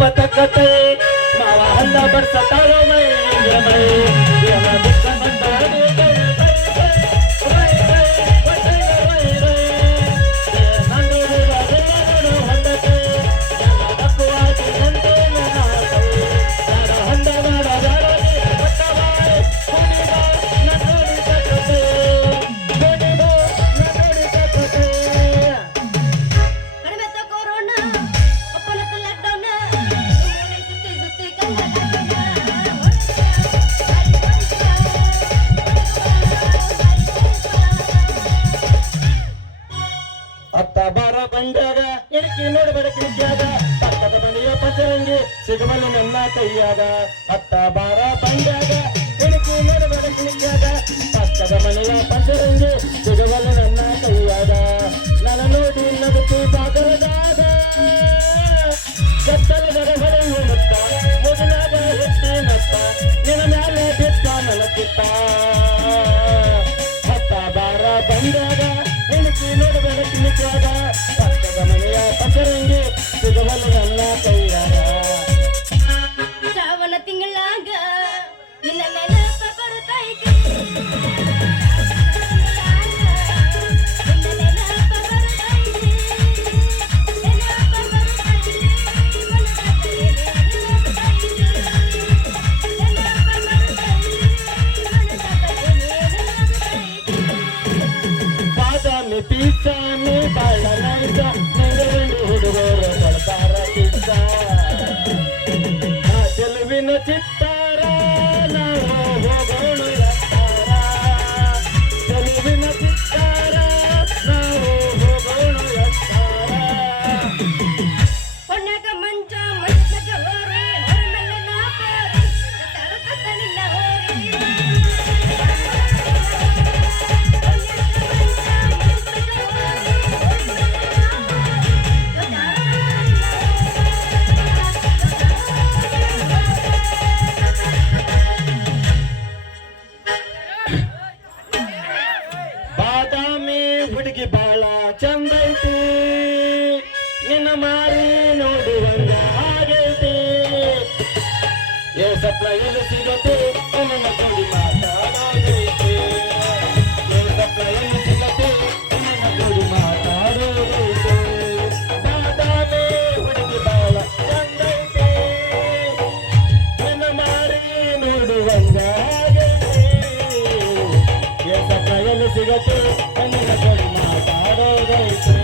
ಪತಕತೆ ಮಾವ ಹಲ್ಲ ಬರ್ಸತಾಳೋ ಮೈ ಮೈ ಯಮ ಬಿಕ್ಕ ಬಂದಾಡಿ ಅತ್ತ ಬಾರ ಬಂಡಾಗ ಎಡಕಿ ನೋಡಬೇಡ ಕಿಡಿಕ್ಯಾಗ ಪಕ್ಕದ ಮನೆಯ ಪಚರಂಗಿ ಸಿಗಬಲ್ಲ ನನ್ನ ಕೈಯಾಗ ಅತ್ತ ಬಾರ ಬಂಡಾಗ ಎಡಕಿ ನೋಡಬೇಡ ಕಿಡಿಕ್ಯಾಗ ಪಕ್ಕದ ಮನೆಯ ಪಚರಂಗಿ ಸಿಗಬಲ್ಲ ನನ್ನ ಕೈಯಾಗ ನನ್ನ ನೋಡಿ ನಗುತ್ತಿ ಸಾಗರದಾಗ ಕತ್ತಲದ ಹೊಳೆಯು ಮುತ್ತ ಮುಗಿನಾಗ ಎತ್ತಿ ನತ್ತ ನಿನ್ನ ಮ್ಯಾಲೆ ಬಿತ್ತ ನನ್ನ ಚಿತ್ತ ಅತ್ತ ಬಾರ ಬಂಡಾಗ ನೋಡಬೇಡ ಕಿಣಿಕ್ಯಾಗ ಪಕ್ಕದ ಮನೆಯ ಪಚರಂಗಿ ಸಿಗಬಲ್ಲ ನನ್ನ ಕೈಯಾಗ ಶ್ರಾವಣ ತಿಂಗಳಾಗ ನಿನ್ನ ನೆನಪ ಬರುತ್ತೈತಿ ಪೀಚಾನೆ ಬಾಳ ನೈಸ ನೆಗರಳು ಹುಡುಗರು ಕೊಡ್ತಾರ ಪಿಚ್ಚ ಆ ಚೆಲುವಿನ ಚಿತ್ತಾರ ನಾವು ಹೋಗೋಣ ಎತ್ತಾರ ಚೆಲುವಿನ ಚಿತ್ತಾರ ನಾವು ಹೋಗೋಣ ಎತ್ತಾರ ಹೊಣ್ಣಾಗ ಮಂಚ ಮಂಚಗ ಹೋರಿ ಹೊರಮೆಲ್ಲ ನಾಪರಿ ತರಕತ್ತ ನಿನ್ನ ಹೋರಿ ಹುಡುಗಿ ಬಾಳ ಚಂದೈತಿ ನಿನ್ನ ಮಾರಿ ನೋಡುವಂಗ ಆಗೈತಿ ಏ ಸಪ್ಲ ಎಲ್ಲಿ ಸಿಗತ್ತೆ ನನ್ನ ಕೊಡಿ ಮಾತಾಡೋದೈತಿ ಏ ಸಪ್ಲ ಎಲ್ಲಿ ಸಿಗತ್ತೆ ನನ್ನ ಕೊಡಿ ಮಾತಾಡೋದೈತಿ ಬಾದಾಮಿ ಹುಡುಗಿ ಬಾಳ ಚಂದೈತಿ ನಿನ್ನ ಮಾರಿ ನೋಡುವಂಗ ಆಗೈತಿ ಏ ಸಪ್ಲ ಎಲ್ಲಿ ಸಿಗತ್ತೆ ನನ್ನ ಕೊಡಿ ಮಾತಾಡೋದೈತೆ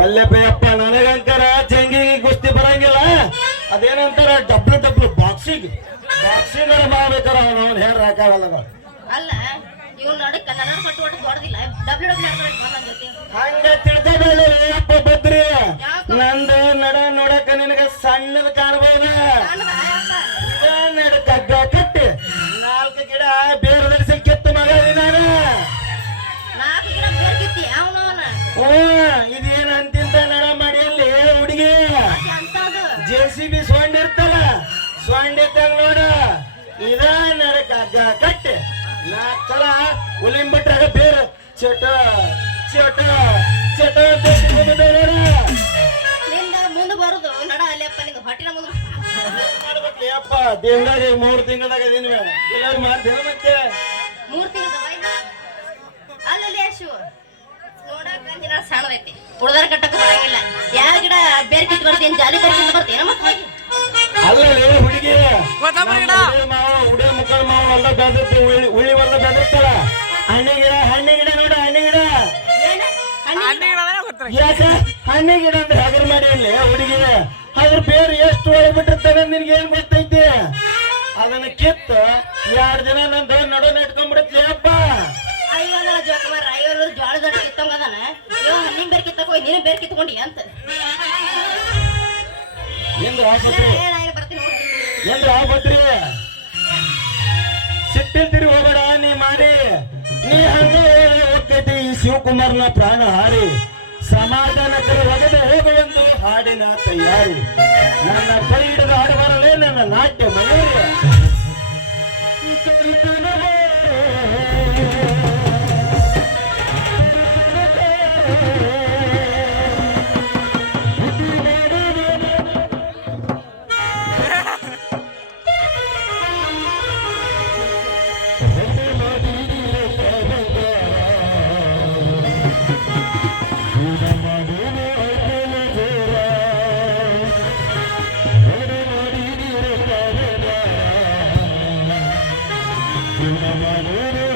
ಒಲ್ಲೆಪ್ಪ ನನಗಂಕರ ಜಂಗಿಗೆ ಕುಸ್ತಿ ಬರಂಗಿಲ್ಲ ಅದೇನಂತಾರ ಡಬ್ಲ್ಯೂ ಡಬ್ಲ್ಯೂ ಬಾಕ್ಸಿಂಗ್ ಮಾಡ್ಬೇಕಾರ ಅವನು ಹೇಳ ಹಾಕಾಗಲ್ಲ ಅಲ್ಲ ಇವ್ನು ನಡಕ ನನ್ನ ಪಟ್ಟು ಒಟ್ಟು ಹೊಡೆದಿಲ್ಲ ಡಬ್ಲ್ಯೂ ಹಂಗ ತಿಳ್ಕೊಬೇಡ ಅಪ್ಪ ಬದ್ರಿ ನಂದ ನಡ ನೋಡಕ ನಿನಗ ಸಣ್ಣದ ಕಾಣಬಹುದ ನಡಕ ಕಟ್ಟಿ 4 ಗಿಡ ಬೇರೆ ಧರಿಸಿ ಕೆತ್ತ ಮಗ ನಾನು 4 ಗಿಡ ಬೇರೆ ಕಿತ್ತಿ ಅವನವನ ಇದೇನ ಅಂತಿಂತ ನಡ ಮಾಡಿ ಅಲ್ಲಿ ಹುಡುಗಿ JCB ಸೊಂಡ್ ಇರ್ತಲ್ಲ ಸೊಂಡ್ ಇದ್ದಾಗ ನೋಡ ಇದ ನಡಕ ಕಟ್ಟಿ 4 ಸಲ ಉಲಿಂಬಟ್ರಾಗ ಬೇರೆ ಚಟ ಚಟ ಚಟ ನೋಡ ಮಾಡ್ಬೇಕ್ರಿ ಅಪ್ಪ ದೇವ್ರಾಗ 3 ತಿಂಗಳದಾಗ ಅದೀನಿ ಡೆಲಿವರಿ ಮಾಡ್ತೇನೆ ಮತ್ತೆ 3 ತಿಂಗಳ ಅಲ್ಲಲ್ಲಿ ಅಶು ನೋಡಾಕ ದಿನ ಸಣ್ಣದೈತಿ ಉಳ್ದಾರ ಕಟ್ಟಕ್ಕೆ ಬರಂಗಿಲ್ಲ ಯಾವ ಗಿಡ ಬೇರೆ ಕಿತ್ತು ಬರ್ತೀನಿ ಜಾಲಿ ಬೇರೆ ಕಿತ್ತು ಬರ್ತೇನೆ ಮತ್ತೆ ಅಲ್ಲಲ್ಲಿ ಹುಡುಗಿ ಮಾವ ಉಡೇ ಮುಕ್ಕಳ ಮಾವ ಎಲ್ಲ ಬೆದರ್ತಿ ಉಳ್ಳಿ ಎಲ್ಲ ಬೆದರ್ತಾಳ ಹಣ್ಣಿ ಗಿಡ ನೋಡು ಹಣ್ಣಿ ಗಿಡ ಯಾಕೆ ಹಣ್ಣಿ ಗಿಡ ಅಂದ್ರೆ ಹಗರ್ ಮಾಡಿ ಇಲ್ಲಿ ಹುಡುಗಿ ಅದ್ರ ಬೇರು ಎಷ್ಟು ಒಳಬಿಟ್ಟಿರ್ತಾರೆ ನಿನ್ಗೆ ಏನ್ ಗೊತ್ತೈತಿ ಅದನ್ನ ಕಿತ್ತು 2 ದಿನ ನಂದು ನಡು ನೆಟ್ಕೊಂಡ್ಬಿಡುತ್ತೆ ಅಪ್ಪ ಐವಲ್ಲ ಜೋಕುಮಾರ ಐವಲ್ಲ ಜೋಳದ ಕಿತ್ತಂಗದಾನ ನಿಮ್ ಬೇರೆ ಕಿತ್ತಕ್ ಹೋಗಿ ನೀನು ಬೇರೆ ಕಿತ್ಕೊಂಡಿ ಅಂತ ಏನ್ರ ಆಗ್ಬತ್ರಿ ಸಿಟ್ಟಿಲ್ತಿರಿ ಹೋಗಬೇಡ ನೀ ಮಾಡಿ ನೀ ಹಂಗ ಹೋಗ್ತೈತಿ ಈ ಶಿವಕುಮಾರ್ನ ಪ್ರಾಣ ಹಾರಿ ಸಮಾಧಾನಕ್ಕೆ ಒಗೆದು ಹೋಗುವಂದು ಹಾಡಿನ ತಯಾರಿ ನನ್ನ ಕೈ ಹಿಡಿದು ಹಾಡು ಬರಲೇ ನನ್ನ ನಾಟ್ಯ ಮಯೂರಿ Mama,